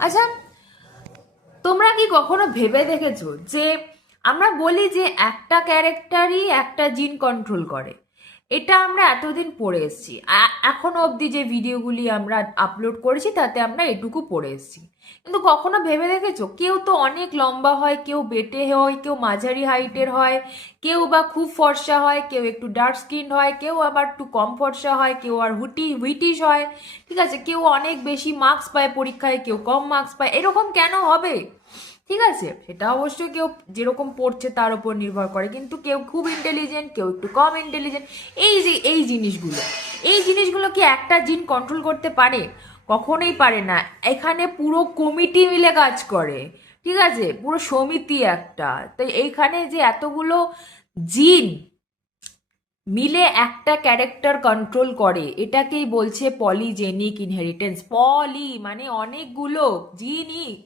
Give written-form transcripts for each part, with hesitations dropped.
আচ্ছা, তোমরা কি কখনো ভেবে দেখেছো যে আমরা বলি যে একটা ক্যারেক্টারই একটা জিন কন্ট্রোল করে? এটা আমরা এতদিন পড়ে এসেছি, এখনো অবধি যে ভিডিওগুলি আমরা আপলোড করেছি তাতে আমরা এটুকু পড়ে এসেছি। কিন্তু কখনো ভেবে দেখেছো, কেউ তো অনেক লম্বা হয়, কেউ বেটে হয়, কেউ মাঝারি হাইটের হয়, কেউ বা খুব ফর্সা হয়, কেউ একটু ডার্ক স্কিন হয়, কেউ আবার একটু কম ফর্সা হয়, কেউ আর হুইটিশ হয়, ঠিক আছে, কেউ অনেক বেশি মার্কস পায় পরীক্ষায়, কেউ কম মার্কস পায়। এরকম কেন হবে? ঠিক আছে, সেটা অবশ্যই কেউ যেরকম পড়ছে তার উপর নির্ভর করে, কিন্তু কেউ খুব ইন্টেলিজেন্ট, কেউ একটু কম ইন্টেলিজেন্ট। এই যে এই জিনিসগুলো কি একটা জিন কন্ট্রোল করতে পারে? কখনোই পারে না। এখানে পুরো কমিটি মিলে কাজ করে, ঠিক আছে, পুরো সমিতি একটা। তো এইখানে যে এতগুলো জিন মিলে একটা ক্যারেক্টার কন্ট্রোল করে, এটাকেই বলছে পলিজেনিক ইনহেরিটেন্স। পলি মানে অনেকগুলো, জিনিক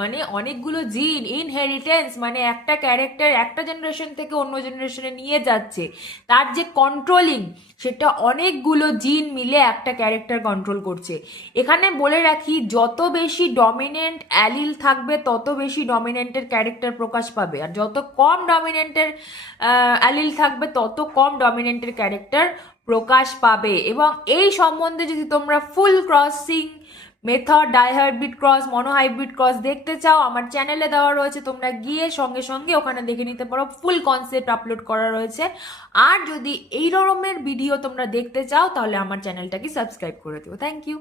মানে অনেকগুলো জিন, ইনহেরিটেন্স মানে একটা ক্যারেক্টার একটা জেনারেশন থেকে অন্য জেনারেশনে নিয়ে যাচ্ছে, তার যে কন্ট্রোলিং সেটা অনেকগুলো জিন মিলে একটা ক্যারেক্টার কন্ট্রোল করছে। এখানে বলে রাখি, যত বেশি ডমিনেন্ট অ্যালিল থাকবে তত বেশি ডমিনেন্টের ক্যারেক্টার প্রকাশ পাবে, আর যত কম ডমিনেন্টের অ্যালিল থাকবে তত কম ডমিনেন্টের ক্যারেক্টার প্রকাশ পাবে। এবং এই সম্বন্ধে যদি তোমরা full crossing method, dihybrid cross, monohybrid cross দেখতে চাও, আমার চ্যানেলে দেওয়া রয়েছে, তোমরা গিয়ে সঙ্গে সঙ্গে ওখানে দেখে নিতে পারো, ফুল কনসেপ্ট আপলোড করা রয়েছে। আর যদি এই রকমের ভিডিও তোমরা দেখতে চাও তাহলে আমার চ্যানেলটাকে সাবস্ক্রাইব করে দিও। Thank you.